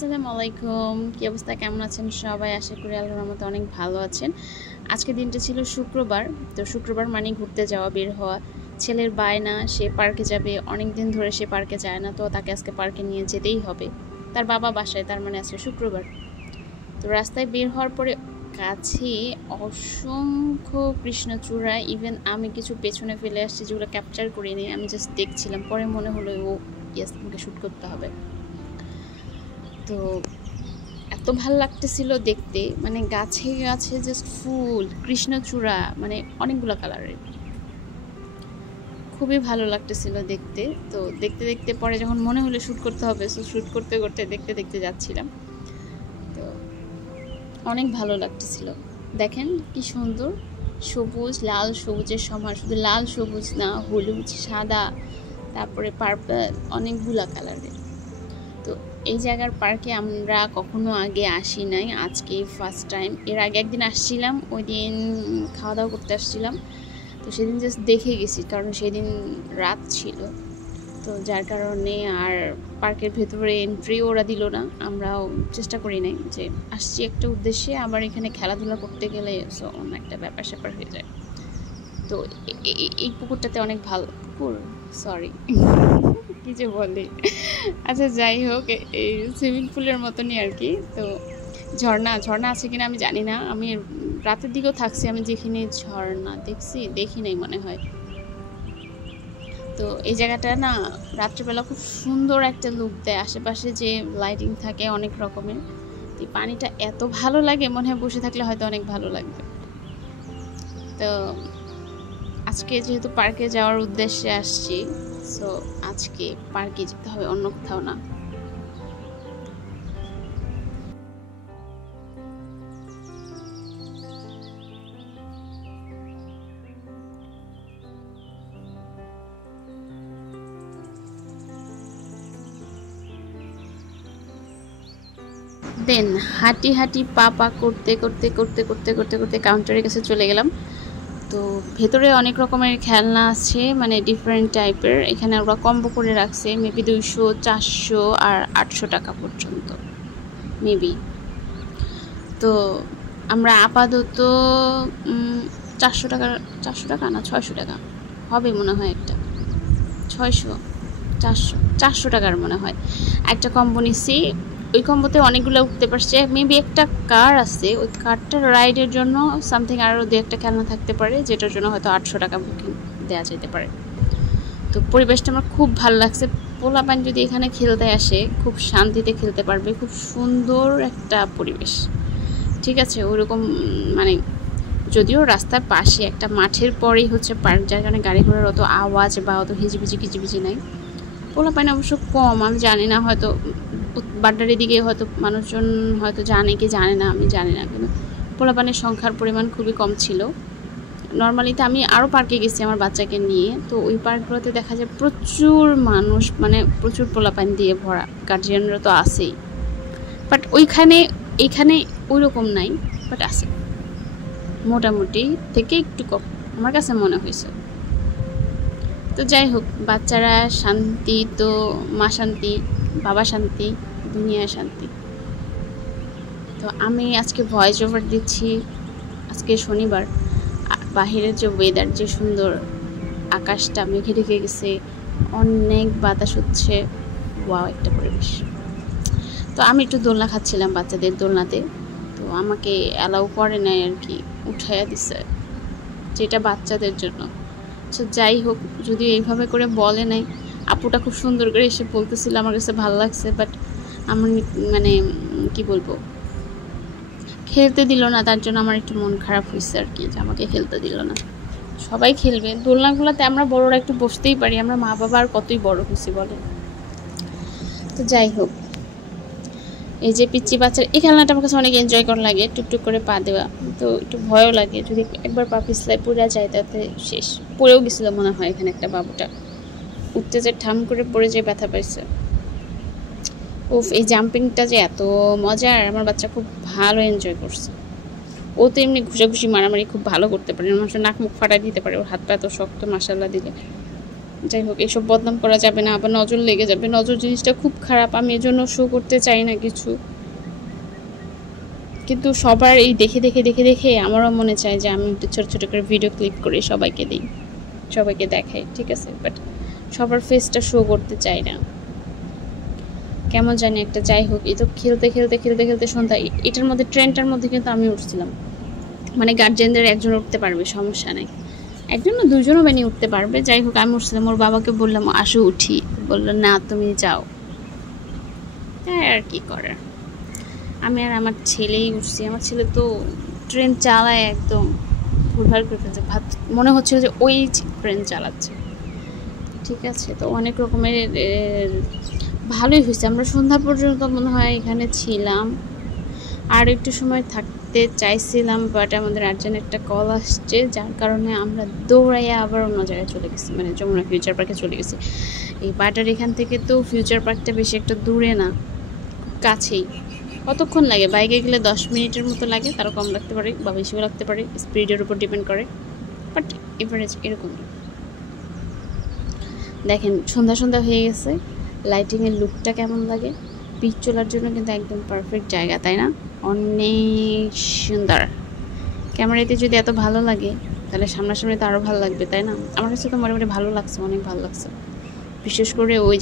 আসসালামু আলাইকুম, কি অবস্থা, কেমন আছেন সবাই? আশা করি আল্লাহর রহমতে অনেক ভালো আছেন। আজকে দিনটা ছিল শুক্রবার। তো শুক্রবার মানে ঘুরতে যাওয়া, বের হওয়া। ছেলের বায়না, সে পার্কে যাবে, অনেক দিন ধরে সে পার্কে যায় না, তো তাকে আজকে পার্কে নিয়ে যেতেই হবে। তার বাবা বাসায়, তার মানে আজকে শুক্রবার। তো রাস্তায় বের হওয়ার পরে কাছে অসংখ্য কৃষ্ণচূড়া, ইভেন আমি কিছু পেছনে ফেলে আসছি যেগুলো ক্যাপচার করিনি, আমি জাস্ট দেখছিলাম। পরে মনে হলো ও ইয়েস, আমাকে শ্যুট করতে হবে। তো এত ভাল লাগতেছিল দেখতে, মানে গাছে গাছে জাস্ট ফুল, কৃষ্ণচূড়া, মানে অনেকগুলো কালারের, খুবই ভালো লাগতেছিল দেখতে। তো দেখতে দেখতে পরে যখন মনে হলো শ্যুট করতে হবে, সো শ্যুট করতে করতে দেখতে দেখতে যাচ্ছিলাম। তো অনেক ভালো লাগতেছিল। দেখেন কি সুন্দর, সবুজ লাল সবুজের সমার, শুধু লাল সবুজ না, হলুদ, সাদা, তারপরে পার্পল, অনেকগুলা কালারের। তো এই জায়গার পার্কে আমরা কখনো আগে আসি নাই, আজকে ফার্স্ট টাইম। এর আগে একদিন আসছিলাম, ওই দিন খাওয়া দাওয়া করতে আসছিলাম, তো সেদিন জাস্ট দেখে গেছি, কারণ সেদিন রাত ছিল। তো যার কারণে আর পার্কের ভেতরে এন্ট্রি ওরা দিল না, আমরাও চেষ্টা করি নাই, যে আসছি একটা উদ্দেশ্যে, আবার এখানে খেলাধুলা করতে গেলে সো অন্য একটা ব্যাপার স্যাপার হয়ে যায়। তো এই পুকুরটাতে অনেক ভালো পুকুর, সরি কি যে বলে, আচ্ছা যাই হোক, এই সুইমিং পুলের মতনই আর কি। তো ঝর্ণা ঝর্ণা আছে কিনা আমি জানি না, আমি রাতের দিকেও থাকছি, আমি যেখানে ঝর্ণা দেখি নাই মনে হয়। তো এই জায়গাটা না রাত্রিবেলা খুব সুন্দর একটা লুক দেয়, আশেপাশে যে লাইটিং থাকে অনেক রকমের। তো পানিটা এত ভালো লাগে, মনে হয় বসে থাকলে হয়তো অনেক ভালো লাগবে। তো আজকে যেহেতু পার্কে যাওয়ার উদ্দেশ্যে আসছি, সো আজকে পার্কে যেতে হবে, অন্য কোথাও না। দেন হাঁটি হাঁটি পা পা করতে করতে করতে করতে করতে করতে কাউন্টারের কাছে চলে গেলাম। তো ভেতরে অনেক রকমের খেলনা আছে, মানে ডিফারেন্ট টাইপের। এখানে ওরা কম্বো করে রাখছে, মেবি 200, 400 আর 800 টাকা পর্যন্ত মেবি। তো আমরা আপাতত 400 টাকার, 400 টাকা না 600 টাকা হবে মনে হয়, একটা 600, 400, 400 টাকার মনে হয় একটা কম্বো নিছি। ওই কম্বোতে অনেকগুলো উঠতে পারছে, মেবি একটা কার আছে, ওই কারটার রাইডের জন্য সামথিং আরও 2-1টা খেলনা থাকতে পারে, যেটার জন্য হয়তো 800 টাকা বুকিং দেওয়া যেতে পারে। তো পরিবেশটা আমার খুব ভালো লাগছে। পোলাপান যদি এখানে খেলতে আসে খুব শান্তিতে খেলতে পারবে, খুব সুন্দর একটা পরিবেশ। ঠিক আছে, ওরকম মানে যদিও রাস্তার পাশে একটা মাঠের পরেই হচ্ছে পার্ক, যার কারণে গাড়ি ঘোড়ার অত আওয়াজ বা অত হিজিবিজি কিজিবিজি নাই। পোলাপান অবশ্য কম, আমি জানি না, হয়তো বাড্ডার দিকে হয়তো মানুষজন হয়তো জানে কি জানে না, আমি জানি না, কিন্তু পোলাপানের সংখ্যার পরিমাণ খুবই কম ছিল। নর্মালিতে আমি আরও পার্কে গেছি আমার বাচ্চাকে নিয়ে, তো ওই পার্কগুলোতে দেখা যায় প্রচুর মানুষ, মানে প্রচুর পোলাপান দিয়ে ভরা, গার্জিয়ানরা তো আছেই। বাট এইখানে ওই রকম নাই, বাট আছে মোটামুটি থেকে একটু কম আমার কাছে মনে হয়েছে। তো যাই হোক, বাচ্চারা শান্তি, তো মা শান্তি, বাবা শান্তি, দুনিয়া শান্তি। তো আমি আজকে ভয়েস ওভার দিচ্ছি, আজকে শনিবার, বাহিরের যে ওয়েদার, যে সুন্দর, আকাশটা মেঘে ঢেকে গেছে, অনেক বাতাস হচ্ছে, ওয়াও একটা পরিবেশ। তো আমি একটু দোলনা খাচ্ছিলাম, বাচ্চাদের দোলনাতে। তো আমাকে অ্যালাউ করে নাই আর কি, উঠাইয়া দিছে, যেটা বাচ্চাদের জন্য। তো যাই হোক, যদি এইভাবে করে বলে নাই, আপুটা খুব সুন্দর করে এসে বলতেছিল, আমার কাছে ভালো লাগছে। বাট আমার মানে কি বলবো, খেলতে দিল না, তার জন্য আমার একটু মন খারাপ হয়েছে আর কি, যে আমাকে খেলতে দিল না। সবাই খেলবে দোলনাগুলোতে, আমরা বড়রা একটু বসতেই পারি, আমরা মা বাবা আর কতই বড় হয়েছি বলে। তো যাই হোক, এই যে পিচ্চি বাচ্চার এই খেলনাটা আমার কাছে অনেক এনজয় করা লাগে, টুকটুক করে পা দেওয়া। তো একটু ভয়ও লাগে, যদি একবার পা পিছলায় পড়ে যায় তাতে শেষ। পড়েও গেছিল মনে হয় এখানে একটা বাবুটা, উঠতে যে ঠাম করে পড়ে যে ব্যথা পাইছে। উফ, এই জাম্পিংটা যে এত মজার, আমার বাচ্চা খুব ভালো এনজয় করছে। ও তো এমনি ঘুষাঘুষি মারামারি খুব ভালো করতে পারে, মানুষের নাক মুখ ফাটাই দিতে পারে, ওর হাত পা এত শক্ত, মাশাআল্লাহ দিলে। যাই হোক, এসব বদনাম করা যাবে না, আবার নজর লেগে যাবে। নজর জিনিসটা খুব খারাপ, আমি এজন্য শো করতে চাই না কিছু। কিন্তু সবার এই দেখে দেখে দেখে দেখে আমারও মনে চায় যে আমি একটু ছোটো ছোটো করে ভিডিও ক্লিপ করে সবাইকে দিই, সবাইকে দেখাই, ঠিক আছে। বাট সবার ফেসটা শো করতে চাই না, কেমন জানি একটা। যাই হোক, এই তো খেলতে খেলতে খেলতে খেলতে সন্ধ্যা। এটার মধ্যে ট্রেনটার মধ্যে কিন্তু আমি উঠছিলাম, মানে গার্জেনদের একজন উঠতে পারবে, সমস্যা নেই, একজন না দুজনও বানিয়ে উঠতে পারবে। যাই হোক, আমি উঠছিলাম, ওর বাবাকে বললাম আসো উঠি, বললো না তুমি যাও। হ্যাঁ, আর কি করার। আমি আর আমার ছেলেই উঠছি। আমার ছেলে তো ট্রেন চালায় একদম ভুলভাল করে ফেলছে, মনে হচ্ছিল যে ওই ট্রেন চালাচ্ছে, ঠিক আছে। তো অনেক রকমের ভালোই হয়েছে। আমরা সন্ধ্যা পর্যন্ত মনে হয় এখানে ছিলাম, আর একটু সময় থাকতে চাইছিলাম, বাট আমাদের আর্জেন্ট একটা কল আসছে, যার কারণে আমরা দৌড়াইয়া আবার অন্য জায়গায় চলে গেছি, মানে যমুনা ফিউচার পার্কে চলে গেছি। এই বাটার এখান থেকে তো ফিউচার পার্কটা বেশি একটা দূরে না, কাছেই। কতক্ষণ লাগে? বাইকে গেলে 10 মিনিটের মতো লাগে, তারও কম লাগতে পারে বা বেশিও লাগতে পারে, স্পিডের উপর ডিপেন্ড করে, বাট এভারেজ এরকম। দেখেন সন্ধ্যা সন্ধ্যা হয়ে গেছে, লাইটিংয়ের লুকটা কেমন লাগে। পিচ চলার জন্য কিন্তু একদম পারফেক্ট জায়গা, তাই না? অনেক সুন্দর। ক্যামেরাতে যদি এত ভালো লাগে তাহলে সামনাসামনি তো আরও ভালো লাগবে, তাই না? আমার কাছে তো মোটামুটি ভালো লাগছে, অনেক ভালো লাগছে। বিশেষ করে ওই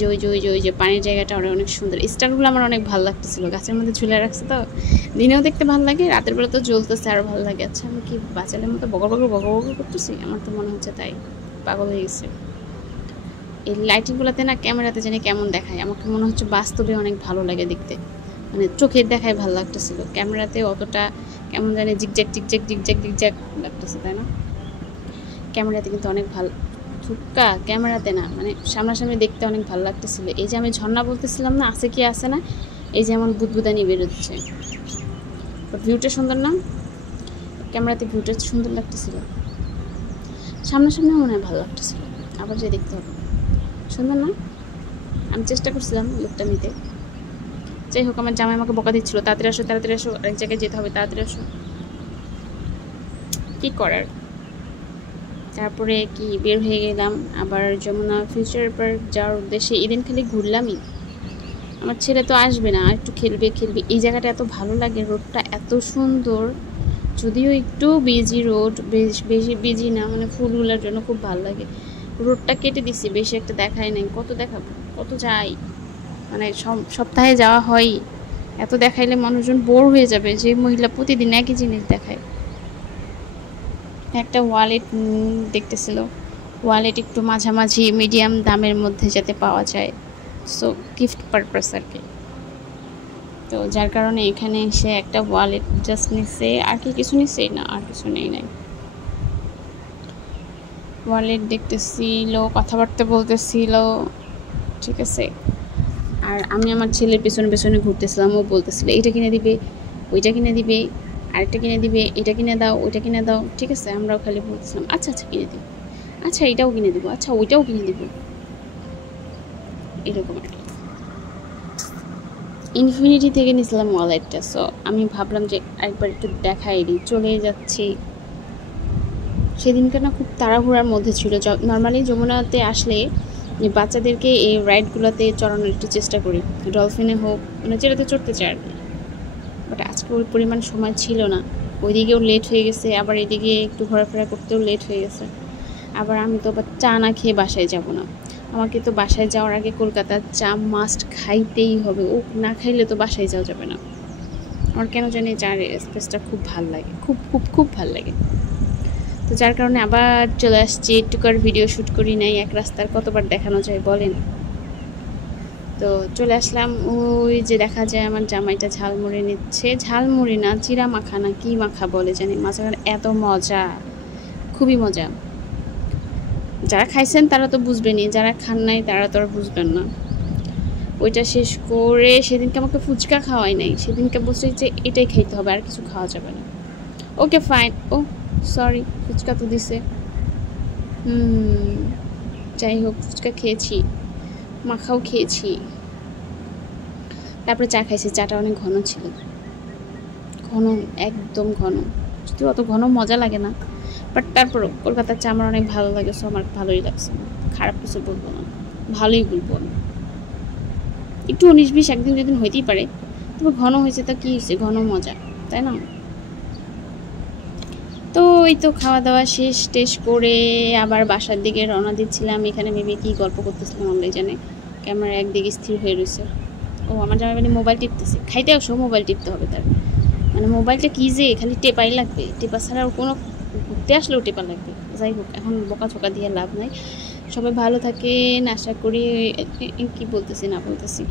যে পানির জায়গাটা অনেক সুন্দর। স্টারগুলো আমার অনেক ভালো লাগতেছিল, গাছের মধ্যে ঝুলে রাখছে তো, দিনেও দেখতে ভালো লাগে, রাতের বেলা তো জ্বলতেছে আরও ভালো লাগে। আচ্ছা, আমি কি বাচ্চাদের মতো বগর বগর করতেছি? আমার তো মনে হচ্ছে তাই, পাগল হয়ে গেছে। এই লাইটিংগুলোতে না ক্যামেরাতে জানি কেমন দেখায়, আমাকে মনে হচ্ছে বাস্তবে অনেক ভালো লাগে দেখতে, মানে চোখের দেখায় ভালো লাগতেছিল। ক্যামেরাতে অতটা কেমন জানি জিগজ্যাগ জিগজ্যাগ জিগজ্যাগ জিগজ্যাগ লাগতেছে, তাই না? ক্যামেরাতে কিন্তু অনেক ভালো, ঝুক্কা ক্যামেরাতে না, মানে সামনাসামনি দেখতে অনেক ভালো লাগতেছিল। এই যে আমি ঝর্ণা বলতেছিলাম না, আছে কি আছে না, এই যে এমন বুদবুদানি বেরোচ্ছে, ভিউটা সুন্দর না? ক্যামেরাতে ভিউটা সুন্দর লাগতেছিল, সামনাসামনি মনে হয় ভালো লাগতেছিল। আবার যে দেখতে হবে, সুন্দর না? আমি চেষ্টা করছিলাম লুকটা নিতে। যাই হোক, আমার জামাই আমাকে বকা দিচ্ছিল, তাড়াতাড়ি আসো তাড়াতাড়ি আসো, আরেক জায়গায় যেতে হবে, তাড়াতাড়ি আসো। কী করার। তারপরে কি বের হয়ে গেলাম আবার যমুনা ফিউচার পার্ক যাওয়ার উদ্দেশ্যে। এদিন খালি ঘুরলামই, আমার ছেলে তো আসবে না, একটু খেলবে। এই জায়গাটা এত ভালো লাগে, রোডটা এত সুন্দর, যদিও একটু বিজি রোড, বেশি বিজি না, মানে ফুলগুলোর জন্য খুব ভালো লাগে। রোডটা কেটে দিছি, বেশি একটা দেখায় নাই, কত দেখাবো, কত যাই, মানে সপ্তাহে যাওয়া হয়, এত দেখাইলে মানুষজন বোর হয়ে যাবে, যে মহিলা প্রতিদিন একই জিনিস দেখায়। একটা ওয়ালেট দেখতেছিল, ওয়ালেট একটু মাঝামাঝি মিডিয়াম দামের মধ্যে যাতে পাওয়া যায়, সো গিফট পারপাস আর কি। তো যার কারণে এখানে এসে একটা ওয়ালেট জাস্ট নিচ্ছে, আর কি কিছু নিচ্ছে না, আর কিছু নেই নাই। ওয়ালেট দেখতেছিল, কথাবার্তা বলতেছিল, ঠিক আছে। আর আমি আমার ছেলের পেছনে পেছনে ঘুরতেছিলাম, ও বলতেছিল এইটা কিনে দিবে, ওইটা কিনে দিবে, আরেকটা কিনে দিবে, এটা কিনে দাও, ওইটা কিনে দাও, ঠিক আছে। আমরাও খালি বলতেছিলাম আচ্ছা আচ্ছা কিনে দিব, আচ্ছা এটাও কিনে দিব, আচ্ছা ওইটাও কিনে দিব, এরকম আর কি। ইনফিনিটি থেকে নিয়েছিলাম ওয়ালেটটা, সো আমি ভাবলাম যে একবার একটু দেখাই দিই, চলে যাচ্ছি। সেদিনকে না খুব তাড়াহুড়ার মধ্যে ছিল। নর্মালি যমুনাতে আসলে বাচ্চাদেরকে এই রাইডগুলোতে চড়ানোর একটু চেষ্টা করি, ডলফিনে হোক, মানে যেটাতে চড়তে চায় আর কি। বাট আজকে ওই পরিমাণ সময় ছিল না, ওইদিকেও লেট হয়ে গেছে, আবার এদিকে একটু ঘোরাফেরা করতেও লেট হয়ে গেছে। আবার আমি তো আবার চা না খেয়ে বাসায় যাব না, আমাকে তো বাসায় যাওয়ার আগে কলকাতার চা মাস্ট খাইতেই হবে, ও না খাইলে তো বাসায় যাওয়া যাবে না। আমার কেন জানি চার স্পেসটা খুব ভাল লাগে, খুব খুব খুব ভাল লাগে। তো যার কারণে আবার চলে আসছি, একটু করে ভিডিও শ্যুট করি নাই, এক রাস্তার কতবার দেখানো যায় বলেন। তো চলে আসলাম, ওই যে দেখা যায় আমার জামাইটা ঝালমুড়ি নিচ্ছে, ঝালমুড়ি না চিরা মাখা না কি মাখা বলে জানি, মাছটা এত মজা, খুবই মজা। যারা খাইছেন তারা তো বুঝবেনই, যারা খান নাই তারা তো আর বুঝবেন না। ওইটা শেষ করে সেদিনকে আমাকে ফুচকা খাওয়াই নাই, সেদিনকে বলছি যে এটাই খাইতে হবে, আর কিছু খাওয়া যাবে না। ওকে ফাইন, ও সরি, ফুচকা তো দিছে। যাই হোক, ফুচকা খেয়েছি, মাখাও খেয়েছি, তারপরে চা খাইছি। চাটা অনেক ঘন ছিল, ঘন, একদম ঘন, যদিও অত ঘন মজা লাগে না, বাট তারপরও কলকাতার চা আমার অনেক ভালো লাগে, সো আমার ভালোই লাগছে। খারাপ কিছু বলবো না, ভালোই বলবো আমি। একটু 19-20 একদিন দুদিন হইতেই পারে, তবে ঘন হয়েছে তো কী হয়েছে, ঘন মজা, তাই না? তো এই তো খাওয়া দাওয়া শেষ টেস করে আবার বাসার দিকে রওনা দিচ্ছিলাম। এখানে মেবি কি গল্প করতেছিলাম আল্লাহ জানে, ক্যামেরা একদিকে স্থির হয়ে রয়েছে। ও আমার জামাই মোবাইল টিপতেছে, খাইতে আসো মোবাইল টিপতে হবে তার, মানে মোবাইলটা কী যে খালি টেপাই লাগবে, টেপা ছাড়া কোনো ঘুরতে আসলেও টেপা লাগবে। যাই হোক, এখন বকাঝকা দিয়ে লাভ নাই। সবাই ভালো থাকেন আশা করি। কি বলতেছি না বলতেছি,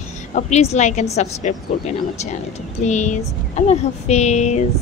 প্লিজ লাইক অ্যান্ড সাবস্ক্রাইব করবেন আমার চ্যানেলটা প্লিজ। আল্লাহ হাফেজ।